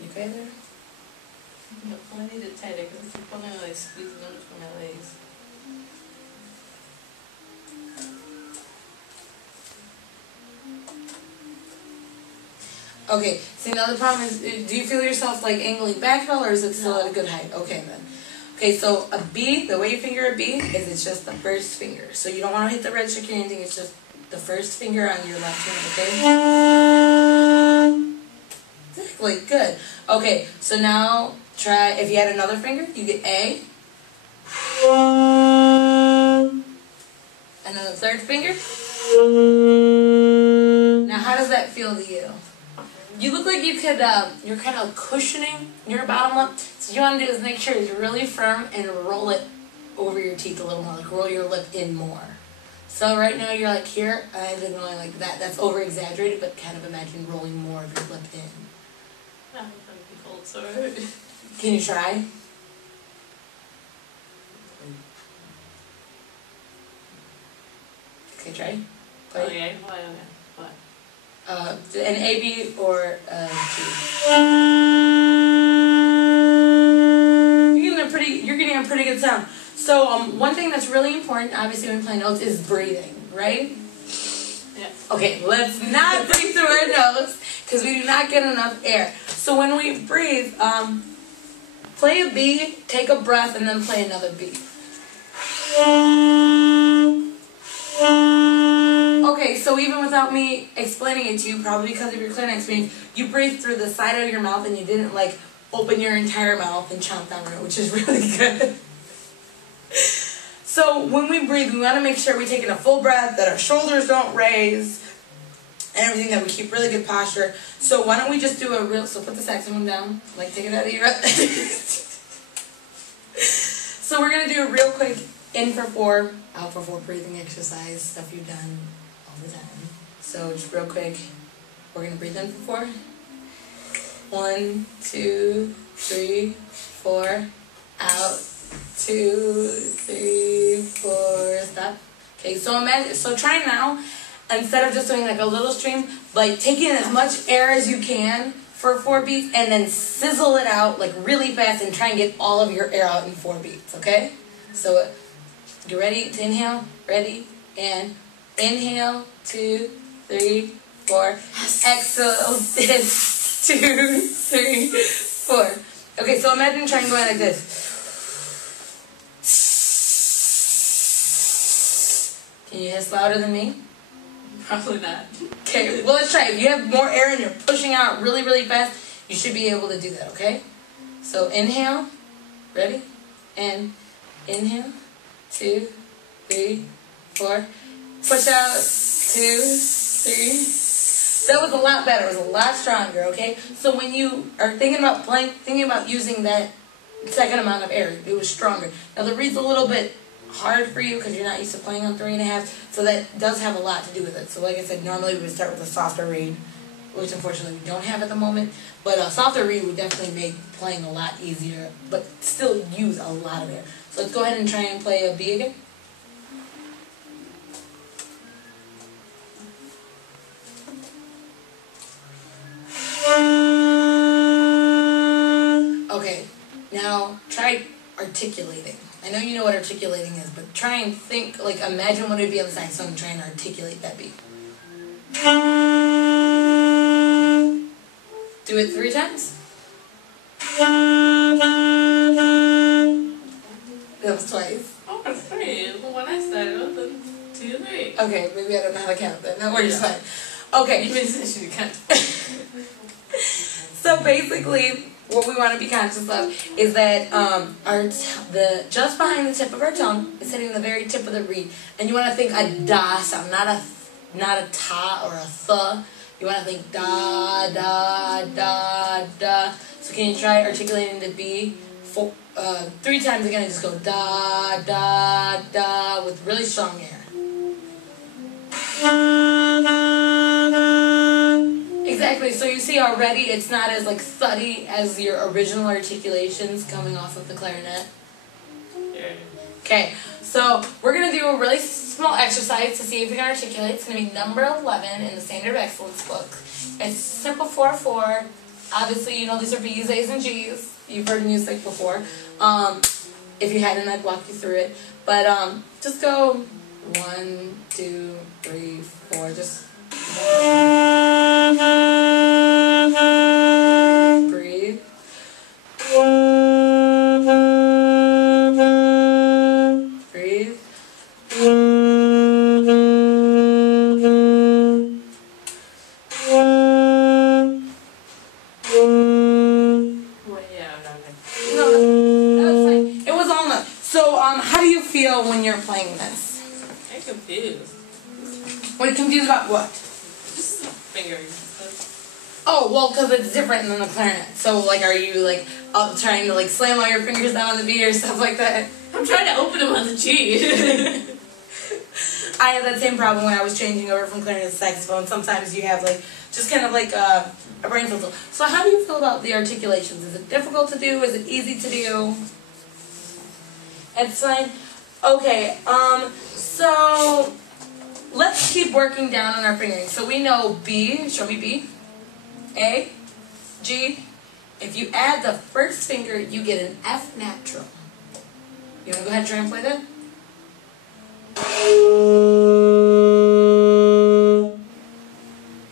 You okay there? No, I need it tighter because it's pulling like squeezing them between my legs. Okay, see now the problem is, do you feel yourself like angling back at all, or is it still at a good height? Okay then. Okay, so a B, the way you finger a B is it's just the first finger. So you don't want to hit the red stick or anything, it's just the first finger on your left hand, okay? Exactly, good. Okay, so now try, if you add another finger, you get A. And then the third finger. Now how does that feel to you? You look like you could, you're kind of cushioning your bottom lip. So what you want to do is make sure it's really firm and roll it over your teeth a little more, like roll your lip in more. So right now you're like here, I've been going like that. That's over exaggerated, but kind of imagine rolling more of your lip in. I'm going to be cold, sorry. Can you try? Okay, try. Play. Okay, what? An A, B, or G. You're getting a pretty good sound. So one thing that's really important, obviously when playing notes, is breathing, right? Yeah. Okay, let's not breathe through our nose because we do not get enough air. So when we breathe, play a B, take a breath, and then play another B. Okay, so even without me explaining it to you, probably because of your clarinet experience, you breathe through the side of your mouth and you didn't like open your entire mouth and chomp down it, which is really good. So when we breathe, we want to make sure we're taking a full breath, that our shoulders don't raise, and everything, that we keep really good posture. So why don't we just do a real, so put the saxophone down, like take it out of your So we're going to do a real quick in for 4, out for 4 breathing exercise, stuff you've done all the time. So just real quick, we're going to breathe in for 4. 1, 2, 3, 4, out, 2, 3, 4, stop. Okay, so imagine, so try now, instead of just doing like a little stream, like taking as much air as you can for 4 beats and then sizzle it out like really fast and try and get all of your air out in 4 beats, okay? So you ready to inhale? Ready? And inhale, 2, 3, 4. Exhale, 2, 3, 4. Okay, so imagine trying going like this. Can you hiss louder than me? Probably not. Okay, well let's try. If you have more air and you're pushing out really, really fast, you should be able to do that, okay? So inhale, ready? And inhale, 2, 3, 4. Push out, 2, 3. That was a lot better. It was a lot stronger, okay? So when you are thinking about playing, thinking about using that second amount of air, it was stronger. Now the reed's a little bit hard for you because you're not used to playing on 3.5, so that does have a lot to do with it. So like I said, normally we would start with a softer reed, which unfortunately we don't have at the moment, but a softer reed would definitely make playing a lot easier, but still use a lot of air. So let's go ahead and try and play a B again. Okay, now try articulating. I know you know what articulating is, but try and think, like imagine what it would be on the saxophone and try and articulate that beat. Do it 3 times. That was twice. Oh, that's 3. When I started, it was 2, 3. Okay, maybe I don't know how to count that. No, we're just fine. Okay. You should count. So basically, what we want to be conscious of is that just behind the tip of our tongue is hitting the very tip of the reed, and you want to think a da sound, not a ta or a th. You want to think da da da da. So can you try articulating the B 3 times again and just go da da da with really strong air. Exactly, so you see already it's not as like thuddy as your original articulations coming off of the clarinet. Okay, so we're going to do a really small exercise to see if we can articulate. It's going to be number 11 in the Standard of Excellence book. It's simple 4/4, Obviously, you know these are B's, A's, and G's. You've heard music before. If you hadn't, I'd walk you through it. But just go 1, 2, 3, 4. Just breathe. Breathe. How do you feel when you're playing this? I'm confused. When confused about what? Just fingers. Oh, well, because it's different than the clarinet. So, like, are you, like, trying to, like, slam all your fingers down on the B or stuff like that? I'm trying to open them on the G. I had that same problem when I was changing over from clarinet to saxophone. Sometimes you have, like, just kind of like a brain fizzle. So how do you feel about the articulations? Is it difficult to do? Is it easy to do? It's fine. Okay, so let's keep working down on our fingering. So we know B, show me B, A, G. If you add the first finger, you get an F natural. You want to go ahead and try and play that?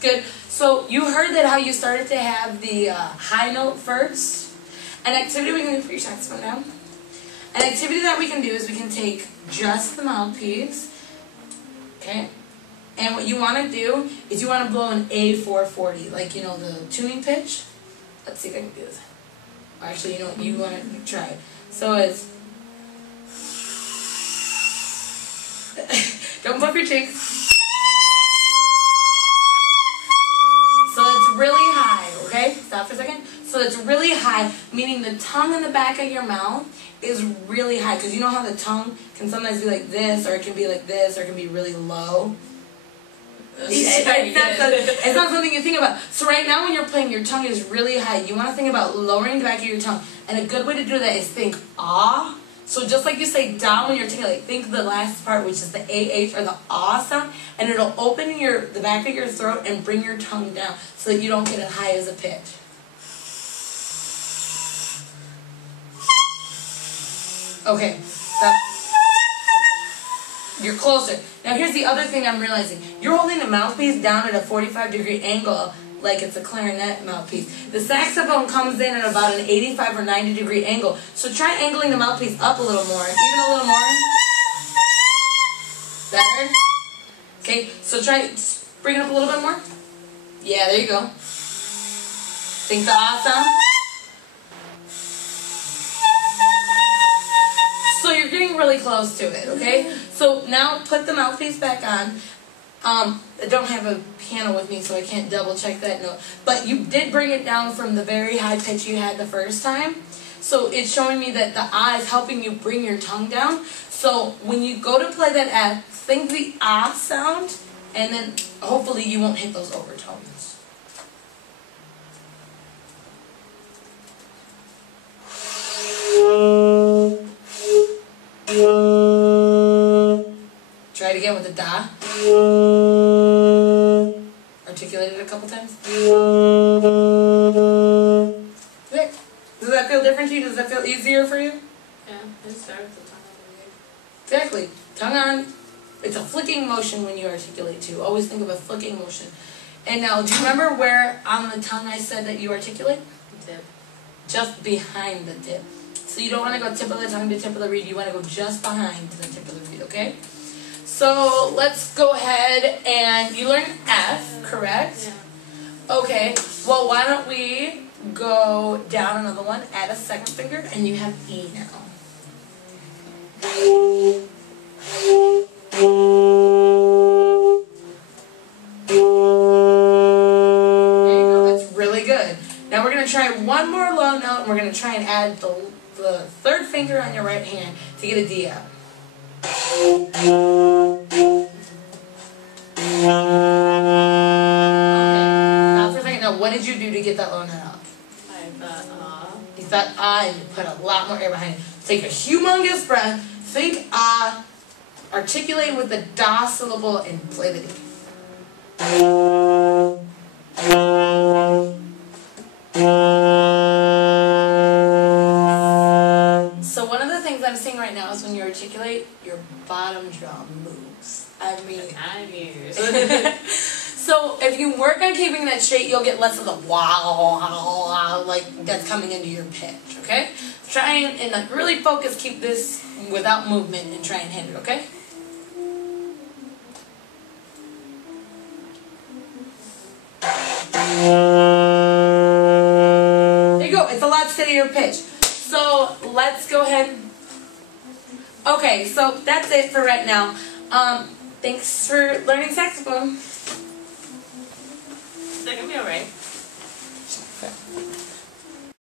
Good. So you heard that how you started to have the high note first. An activity we can do for your saxophone now. An activity that we can do is we can take just the mouthpiece, okay? And what you want to do is you want to blow an A440, like, you know, the tuning pitch. Let's see if I can do this. Or actually, you know what, you want to try it. So it's... Don't buff your cheeks. So it's really high, okay? Stop for a second. So it's really high, meaning the tongue in the back of your mouth is really high. Because you know how the tongue can sometimes be like this, or it can be like this, or it can be really low? It's not something you think about. So right now when you're playing, your tongue is really high. You want to think about lowering the back of your tongue. And a good way to do that is think ah. So just like you say da when you're articulating, think the last part, which is the AH or the ah sound, and it'll open the back of your throat and bring your tongue down so that you don't get it high as a pitch. Okay, you're closer. Now here's the other thing I'm realizing. You're holding the mouthpiece down at a 45-degree angle like it's a clarinet mouthpiece. The saxophone comes in at about an 85 or 90-degree angle. So try angling the mouthpiece up a little more. Even a little more. Better? Okay, so bring it up a little bit more. Yeah, there you go. Think the ah sound. So you're getting really close to it, okay? So now put the mouthpiece back on. I don't have a piano with me, so I can't double check that note. But you did bring it down from the very high pitch you had the first time. So it's showing me that the ah is helping you bring your tongue down. So when you go to play that F, think the ah sound, and then hopefully you won't hit those overtones. Try it again with the da. Articulate it a couple times. Okay. Does that feel different to you? Does that feel easier for you? Yeah, just start with the tongue over here. Exactly. Tongue on. It's a flicking motion when you articulate too. Always think of a flicking motion. And now, do you remember where on the tongue I said that you articulate? The tip. Just behind the tip. So you don't want to go tip of the tongue to tip of the reed. You want to go just behind the tip of the reed, okay? So let's go ahead and you learned F, correct? Yeah. Okay. Well, why don't we go down another one, add a second finger, and you have E now. There you go. That's really good. Now we're going to try one more low note, and we're going to try and add the third finger on your right hand to get a D out. Okay, now for a second, now what did you do to get that low note out? I thought ah. You thought ah, and you put a lot more air behind it. Take a humongous breath, think ah, articulate with the da syllable, and play the D. So one of the things I'm seeing right now is when you articulate, your bottom jaw moves. I mean, 9 years. so if you work on keeping that straight, you'll get less of the wow, like that's coming into your pitch, okay? Try and like really focus, keep this without movement and try and hit it, okay? There you go, it's a lot steadier pitch. So let's go ahead. Okay, so that's it for right now. Thanks for learning saxophone.